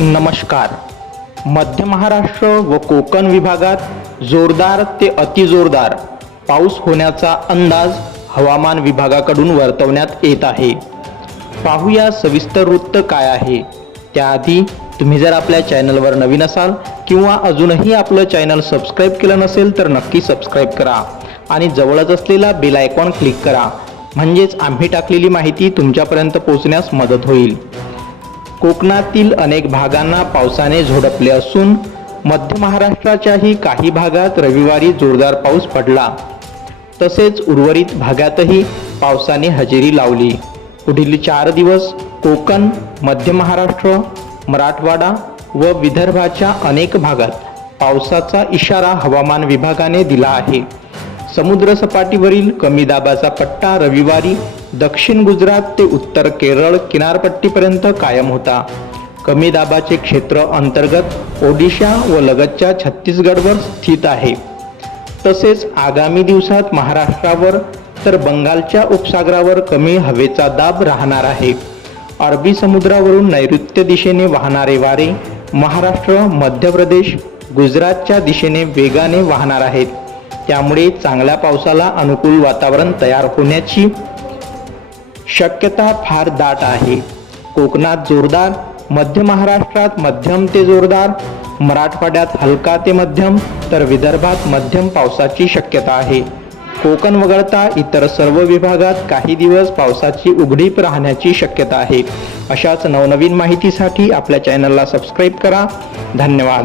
नमस्कार. मध्य महाराष्ट्र व कोकण विभागात जोरदार ते अतिजोरदार पाऊस होण्याचा अंदाज हवामान विभागाकडून वर्तवण्यात येत आहे. पाहूया सविस्तर वृत्त काय आहे. त्याआधी तुम्ही जर आपल्या चॅनलवर नवीन असाल किंवा अजूनही आपलं चॅनल सबस्क्राईब केलं नसेल तर नक्की सबस्क्राईब करा आणि जवळच असलेला बेल आयकॉन क्लिक करा. म्हणजेच आम्ही टाकलेली माहिती तुमच्यापर्यंत पोहोचण्यास मदत होईल. कोकणातील अनेक भागांना पावसाने झोडपले असून मध्य महाराष्ट्राच्याही काही भागात रविवारी जोरदार पाऊस पडला. तसेच उर्वरित भागातही पावसाने हजेरी लावली. पुढील चार दिवस कोकण मध्य महाराष्ट्र मराठवाडा व विदर्भाच्या अनेक भागात पावसाचा इशारा हवामान विभागाने दिला आहे. समुद्र सपाटीवरील कमी दाबाचा पट्टा रविवारी दक्षिण गुजरात ते उत्तर केरळ किनारपट्टीपर्यंत कायम होता. कमी दाबाचे क्षेत्र अंतर्गत ओडिशा व लगतच्या छत्तीसगडवर स्थित आहे. तसेच आगामी दिवसात महाराष्ट्रावर तर बंगालच्या उपसागरावर कमी हवेचा दाब राहणार आहे. अरबी समुद्रावरून नैऋत्य दिशेने वाहणारे वारे महाराष्ट्र मध्य प्रदेश गुजरातच्या दिशेने वेगाने वाहणार आहेत. त्यामुळे चांगल्या पावसाला अनुकूल वातावरण तयार होण्याची शक्यता फार दाट आहे. कोकणात जोरदार मध्य महाराष्ट्रात मध्यम ते जोरदार मराठवाड्यात हलका ते मध्यम तर विदर्भात मध्यम पावसाची शक्यता आहे. कोकण वगळता इतर सर्व विभागात काही दिवस पावसाची उघडीप राहण्याची शक्यता आहे. अशाच नवनवीन माहितीसाठी आपल्या चॅनलला सबस्क्राईब करा. धन्यवाद.